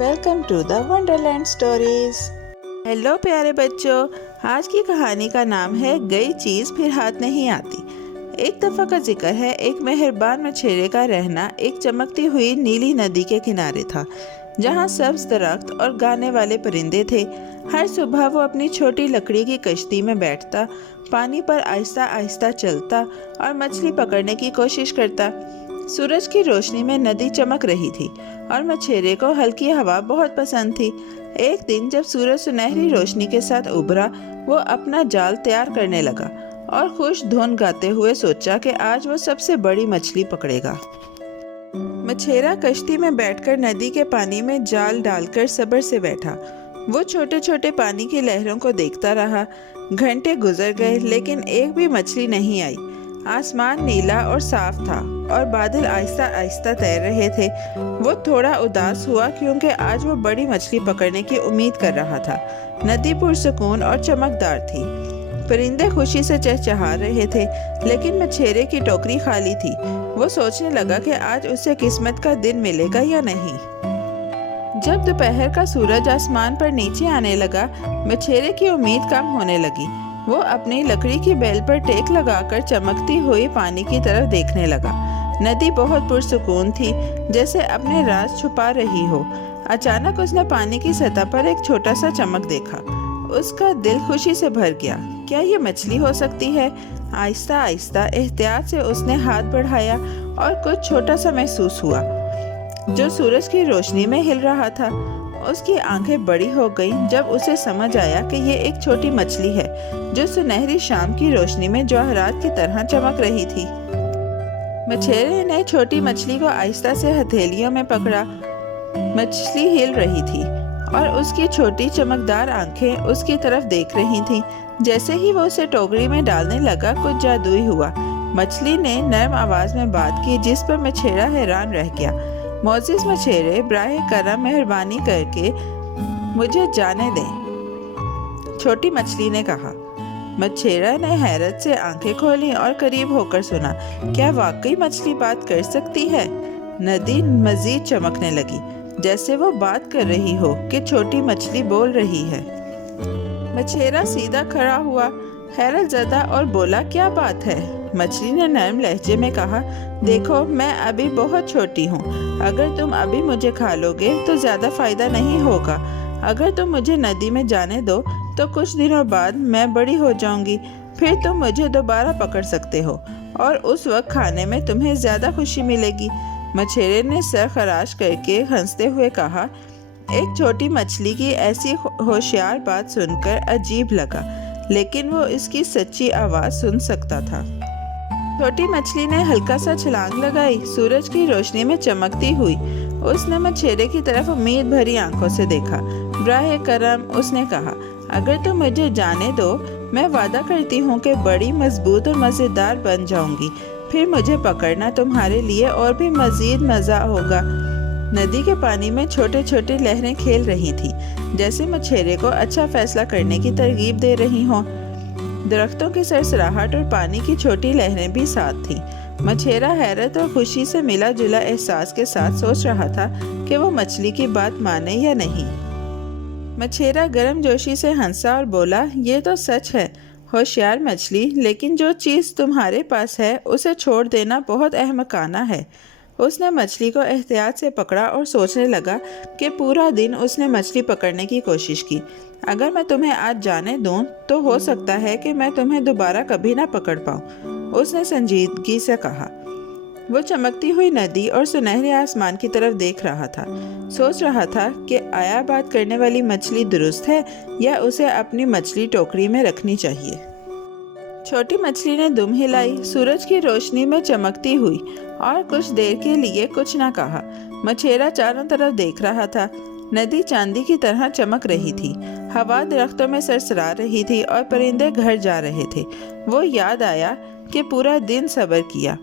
Welcome to the wonderland stories. Hello پیارے بچوں، آج کی کہانی کا نام ہے گئی چیز پھر ہاتھ نہیں آتی۔ ایک دفعہ کا ذکر ہے، ایک مہربان مچھیرے کا رہنا ایک چمکتی ہوئی نیلی ندی کے کنارے تھا، جہاں سبز درخت اور گانے والے پرندے تھے۔ ہر صبح وہ اپنی چھوٹی لکڑی کی کشتی میں بیٹھتا، پانی پر آہستہ آہستہ چلتا اور مچھلی پکڑنے کی کوشش کرتا۔ سورج کی روشنی میں ندی چمک رہی تھی اور مچھیرے کو ہلکی ہوا بہت پسند تھی۔ ایک دن جب سورج سنہری روشنی کے ساتھ ابھرا، وہ اپنا جال تیار کرنے لگا اور خوش دھن گاتے ہوئے سوچا کہ آج وہ سب سے بڑی مچھلی پکڑے گا۔ مچھیرا کشتی میں بیٹھ کر ندی کے پانی میں جال ڈال کر صبر سے بیٹھا۔ وہ چھوٹے چھوٹے پانی کی لہروں کو دیکھتا رہا۔ گھنٹے گزر گئے لیکن ایک بھی مچھلی نہیں آئی۔ آسمان نیلا اور صاف تھا اور بادل آہستہ آہستہ تیر رہے تھے۔ وہ تھوڑا اداس ہوا کیونکہ آج وہ بڑی مچھلی پکڑنے کی امید کر رہا تھا۔ ندی پرسکون اور چمکدار تھی، پرندے خوشی سے چہچہا رہے تھے، لیکن مچھیرے کی ٹوکری خالی تھی۔ وہ سوچنے لگا کہ آج اسے قسمت کا دن ملے گا یا نہیں۔ جب دوپہر کا سورج آسمان پر نیچے آنے لگا، مچھیرے کی امید کم ہونے لگی۔ وہ اپنی لکڑی کی بیل پر ٹیک لگا کر چمکتی ہوئی پانی کی طرف دیکھنے لگا۔ ندی بہت پرسکون تھی، جیسے اپنے راز چھپا رہی ہو۔ اچانک اس نے پانی کی سطح پر ایک چھوٹا سا چمک دیکھا۔ اس کا دل خوشی سے بھر گیا۔ کیا یہ مچھلی ہو سکتی ہے؟ آہستہ آہستہ احتیاط سے اس نے ہاتھ بڑھایا اور کچھ چھوٹا سا محسوس ہوا، جو سورج کی روشنی میں ہل رہا تھا۔ اس کی آنکھیں بڑی ہو گئیں جب اسے سمجھ آیا کہ یہ ایک چھوٹی مچھلی ہے، جو سنہری شام کی روشنی میں جواہرات کی طرح چمک رہی تھی۔ مچھیرے نے چھوٹی مچھلی کو آہستہ سے ہتھیلیوں میں پکڑا۔ مچھلی ہل رہی تھی اور اس کی چھوٹی چمکدار آنکھیں اس کی طرف دیکھ رہی تھیں۔ جیسے ہی وہ اسے ٹوکری میں ڈالنے لگا، کچھ جادوئی ہوا۔ مچھلی نے نرم آواز میں بات کی جس پر مچھیرا حیران رہ گیا۔ معزز مچھیرے، براہ کرم مہربانی کر کے مجھے جانے دیں، چھوٹی مچھلی نے کہا۔ مچھیرا نے حیرت سے آنکھیں کھولی اور قریب ہو کر سنا۔ کیا واقعی مچھلی بات کر سکتی ہے؟ ندی مزید چمکنے لگی، جیسے وہ بات کر رہی ہو کہ چھوٹی مچھلی بول رہی ہے۔ مچھیرا سیدھا کھڑا ہوا، حیرت زدہ، اور بولا، کیا بات ہے؟ مچھلی نے نرم لہجے میں کہا، دیکھو، میں ابھی بہت چھوٹی ہوں۔ اگر تم ابھی مجھے کھا لو گے تو زیادہ فائدہ نہیں ہوگا۔ اگر تم مجھے ندی میں جانے دو تو کچھ دنوں بعد میں بڑی ہو جاؤں گی، پھر تم مجھے دوبارہ پکڑ سکتے ہو اور اس وقت کھانے میں تمہیں زیادہ خوشی ملے گی۔ مچھیرے نے سر خراش کر کے ہنستے ہوئے کہا۔ ایک چھوٹی مچھلی کی ایسی ہوشیار بات سن کر عجیب لگا، لیکن وہ اس کی سچی آواز سن سکتا تھا۔ چھوٹی مچھلی نے ہلکا سا چھلانگ لگائی، سورج کی روشنی میں چمکتی ہوئی۔ اس نے مچھیرے کی طرف امید بھری آنکھوں سے دیکھا۔ براہ کرم، اس نے کہا، اگر تم مجھے جانے دو، میں وعدہ کرتی ہوں کہ بڑی مضبوط اور مزیدار بن جاؤں گی۔ پھر مجھے پکڑنا تمہارے لیے اور بھی مزید مزہ ہوگا۔ ندی کے پانی میں چھوٹے چھوٹے لہریں کھیل رہی تھیں، جیسے مچھیرے کو اچھا فیصلہ کرنے کی ترغیب دے رہی ہوں۔ درختوں کی سرسراہٹ اور پانی کی چھوٹی لہریں بھی ساتھ تھیں۔ مچھیرا حیرت اور خوشی سے ملا جلا احساس کے ساتھ سوچ رہا تھا کہ وہ مچھلی کی بات مانے یا نہیں۔ مچھیرا گرم جوشی سے ہنسا اور بولا، یہ تو سچ ہے، ہوشیار مچھلی، لیکن جو چیز تمہارے پاس ہے اسے چھوڑ دینا بہت احمقانہ ہے۔ اس نے مچھلی کو احتیاط سے پکڑا اور سوچنے لگا کہ پورا دن اس نے مچھلی پکڑنے کی کوشش کی۔ اگر میں تمہیں آج جانے دوں تو ہو سکتا ہے کہ میں تمہیں دوبارہ کبھی نہ پکڑ پاؤں، اس نے سنجیدگی سے کہا۔ وہ چمکتی ہوئی ندی اور سنہرے آسمان کی طرف دیکھ رہا تھا، سوچ رہا تھا کہ آیا بات کرنے والی مچھلی درست ہے یا اسے اپنی مچھلی ٹوکری میں رکھنی چاہیے۔ چھوٹی مچھلی نے دم ہلائی، سورج کی روشنی میں چمکتی ہوئی، اور کچھ دیر کے لیے کچھ نہ کہا۔ مچھیرا چاروں طرف دیکھ رہا تھا۔ ندی چاندی کی طرح چمک رہی تھی، ہوا درختوں میں سرسرا رہی تھی اور پرندے گھر جا رہے تھے۔ وہ یاد آیا کہ پورا دن صبر کیا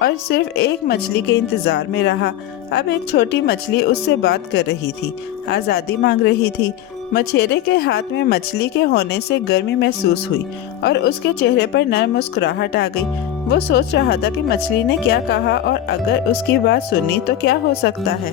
اور صرف ایک مچھلی کے انتظار میں رہا۔ اب ایک چھوٹی مچھلی اس سے بات کر رہی تھی، آزادی مانگ رہی تھی۔ مچھیرے کے ہاتھ میں مچھلی کے ہونے سے گرمی محسوس ہوئی اور اس کے چہرے پر نرم مسکراہٹ آ گئی۔ وہ سوچ رہا تھا کہ مچھلی نے کیا کہا اور اگر اس کی بات سنی تو کیا ہو سکتا ہے۔